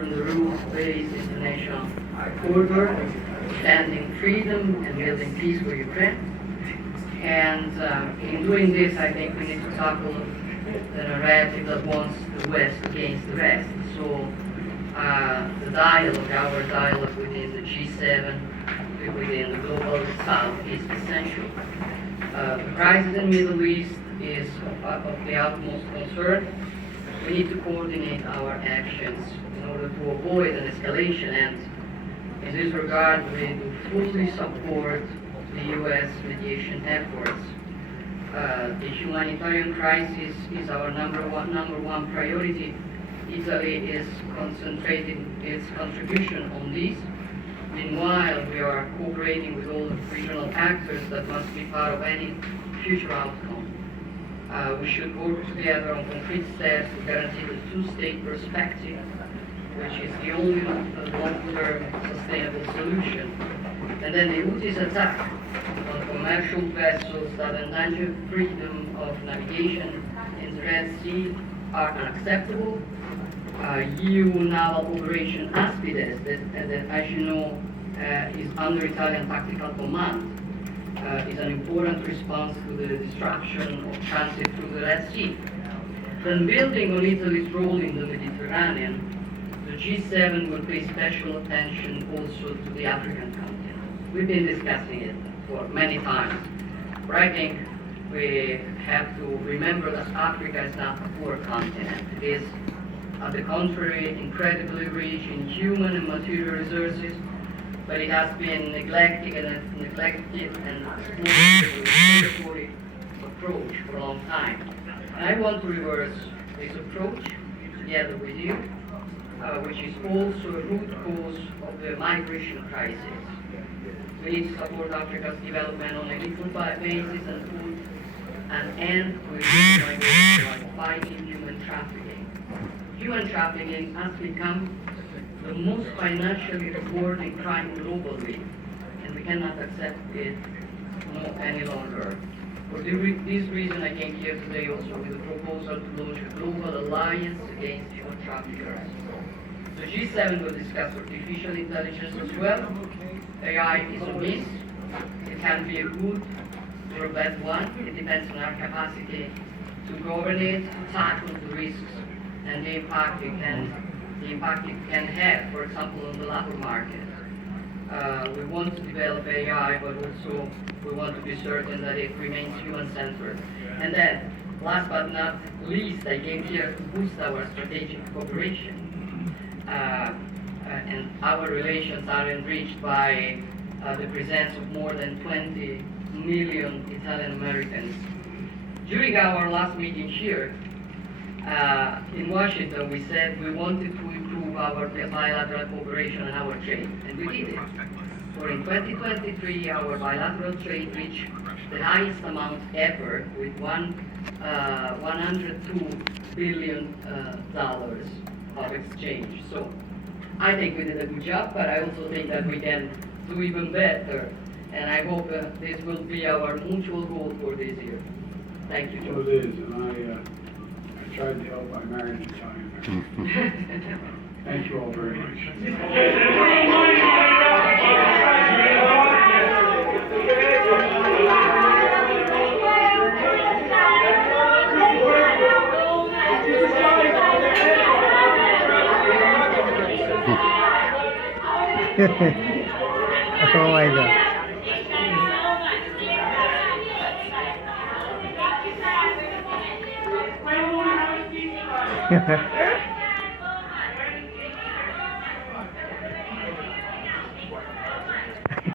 on the rules-based international order, defending freedom and building peace for Ukraine. And in doing this, I think we need to tackle the narrative that wants the West against the rest. So the dialogue, our dialogue within the G7, within the global South is essential. The crisis in the Middle East is of the utmost concern. We need to coordinate our actions in order to avoid an escalation, and in this regard, we do fully support the U.S. mediation efforts. The humanitarian crisis is our number one priority. Italy is concentrating its contribution on this. Meanwhile, we are cooperating with all the regional actors that must be part of any future outcome. We should work together on concrete steps to guarantee the two-state perspective, which is the only long-term sustainable solution. And then the Houthis' attack on commercial vessels that endanger freedom of navigation in the Red Sea are unacceptable. EU naval operation Aspides, that as you know is under Italian tactical command, is an important response to the disruption of transit through the Red Sea. Then building on Italy's role in the Mediterranean, the G7 will pay special attention also to the African continent. We've been discussing it for many times, but I think we have to remember that Africa is not a poor continent. It is, on the contrary, incredibly rich in human and material resources, but it has been neglected and exploited with a predatory approach for a long time. And I want to reverse this approach together with you, which is also a root cause of the migration crisis. We need to support Africa's development on an equal basis and put an end to illegal migration by fighting human trafficking. Human trafficking has become the most financially rewarding crime globally, and we cannot accept it any longer. For this reason, I came here today also with a proposal to launch a global alliance against human traffickers. The G7 will discuss artificial intelligence as well. AI is a myth. It can be a good or a bad one. It depends on our capacity to govern it, to tackle the risks and the impact it can have, for example, on the labor market. We want to develop AI, but also we want to be certain that it remains human-centered. And then, last but not least, I came here to boost our strategic cooperation. And our relations are enriched by the presence of more than 20 million Italian Americans. During our last meeting here in Washington, we said we wanted to improve our bilateral cooperation and our trade, and we did it. For in 2023, our bilateral trade reached the highest amount ever, with $102 billion of exchange. So I think we did a good job, but I also think that we can do even better. And I hope this will be our mutual goal for this year. Thank you, So George. it is, and I tried to help. I married an Italian. Thank you all very much. Oh my God.